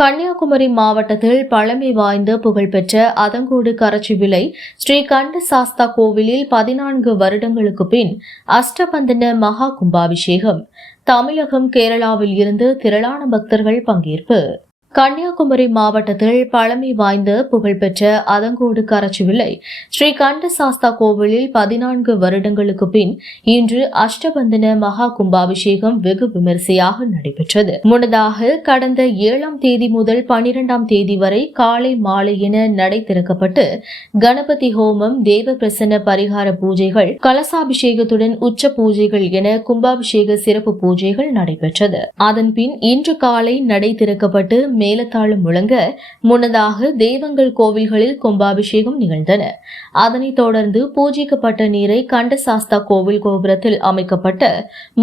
கன்னியாகுமரி மாவட்டத்தில் பழமை வாய்ந்த புகழ்பெற்ற அதங்கோடு கரச்சிவிலை ஸ்ரீ கண்ட சாஸ்தா கோவிலில் 14 வருடங்களுக்கு பின் அஷ்டபந்தன மகா கும்பாபிஷேகம். தமிழகம், கேரளாவில் இருந்து திரளான பக்தர்கள் பங்கேற்பு. கன்னியாகுமரி மாவட்டத்தில் பழமை வாய்ந்த புகழ்பெற்ற அதங்கோடு கரச்சிவிலை ஸ்ரீ கண்ட சாஸ்தா கோவிலில் 14 வருடங்களுக்கு பின் இன்று அஷ்டபந்தன மகா கும்பாபிஷேகம் வெகு விமரிசையாக நடைபெற்றது. முன்னதாக கடந்த 7ஆம் தேதி முதல் 12ஆம் தேதி வரை காலை மாலை என நடை திறக்கப்பட்டு கணபதி ஹோமம், தேவ பிரசன்ன பரிகார பூஜைகள், கலசாபிஷேகத்துடன் உச்ச பூஜைகள் என கும்பாபிஷேக சிறப்பு பூஜைகள் நடைபெற்றது. அதன்பின் இன்று காலை நடை திறக்கப்பட்டு மேலத்தாளம் முழங்க முன்னதாக தெய்வங்கள் கோவில்களில் கும்பாபிஷேகம் நிகழ்ந்தன. அதனைத் தொடர்ந்து பூஜிக்கப்பட்ட நீரை கண்டசாஸ்தா கோவில் கோபுரத்தில் அமைக்கப்பட்ட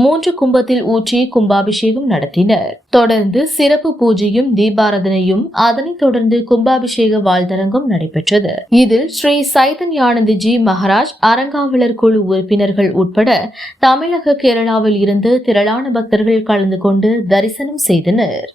3 கும்பத்தில் ஊற்றி கும்பாபிஷேகம் நடத்தினர். தொடர்ந்து சிறப்பு பூஜையும் தீபாராதனையும், அதனைத் தொடர்ந்து கும்பாபிஷேக வாழ்த்தரங்கம் நடைபெற்றது. இதில் ஸ்ரீ சைதன்யானந்தஜி மகாராஜ், அறங்காவலர் குழு உறுப்பினர்கள் உட்பட தமிழக, கேரளாவில் இருந்து திரளான பக்தர்கள் கலந்து கொண்டு தரிசனம் செய்தனர்.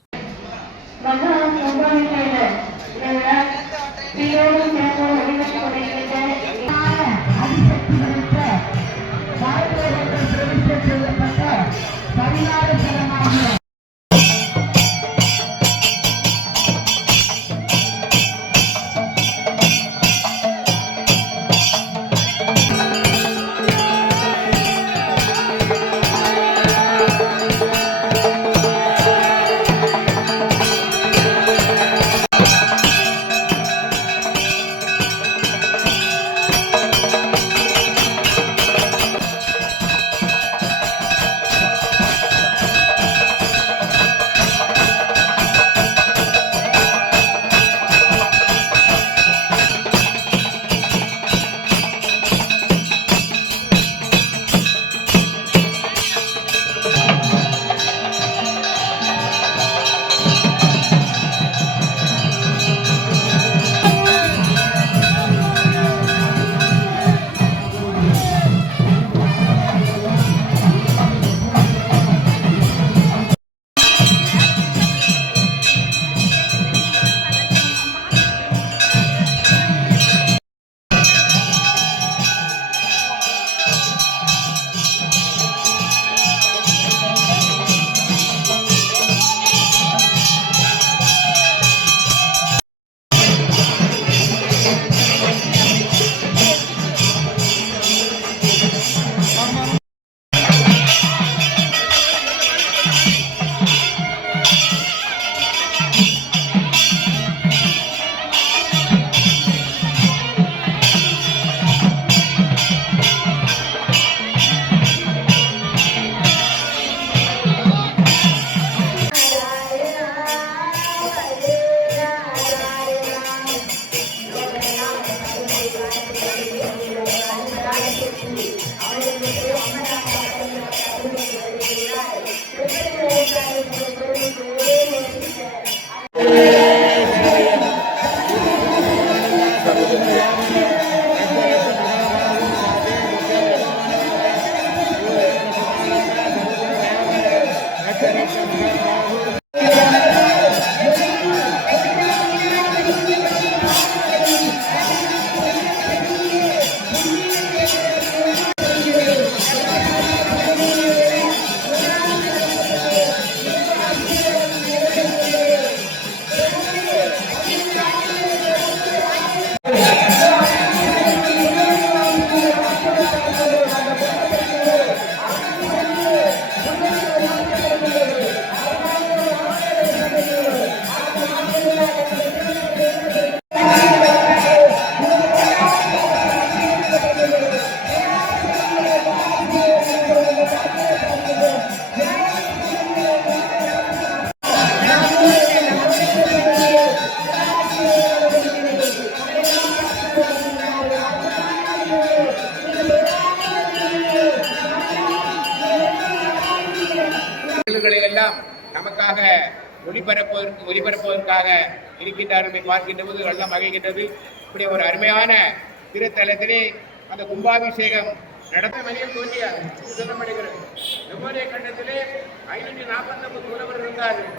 எல்லாம் நமக்காக ஒளிபரப்புவதற்காக இருக்கின்றார்கள் பார்க்கின்ற போது எல்லாம் மகிழ்கின்றது. இப்படி ஒரு அருமையான திருத்தலத்திலே அந்த கும்பாபிஷேகம் நடத்த மதியம் தோன்றியது சொல்லப்படுகிறது. வெவ்வேறு கண்டத்திலே 549 புலவர் இருந்தார்கள்.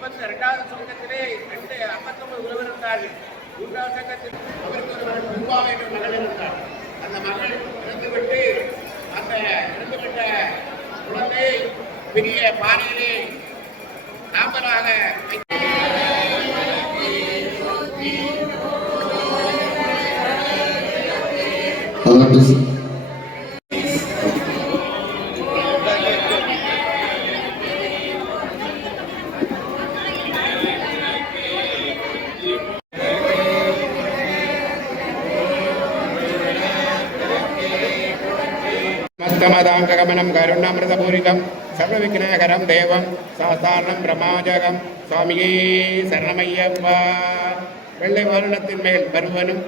52வது சங்கத்திலே 59 உறவர் இருந்தார்கள். 3வது சங்கத்தில் அவருக்கு ஒரு கும்பா என்ற மகள் இருந்தார். அந்த மகள் இறந்துவிட்டு அந்த இறந்துவிட்ட குழந்தை பெரிய பானையிலே சாம்பலாக மஸ்தமதாங்ககமனம் கருணாமிருதபூரிதம் சர்வவிக்னகரம் தேவம் சாஸ்தாரணம் பிரமாஜகம் சுவாமியே சரணமையப்பா. வெள்ளை வாரணத்தின் மேல் பருவனும்